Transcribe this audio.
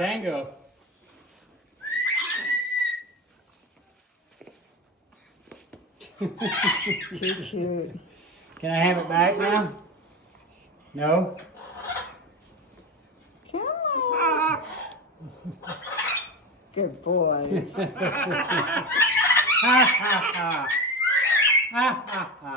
Tango. Too cute. Can I have it back now? No? Come on. Good boy. Ha ha ha. Ha ha ha.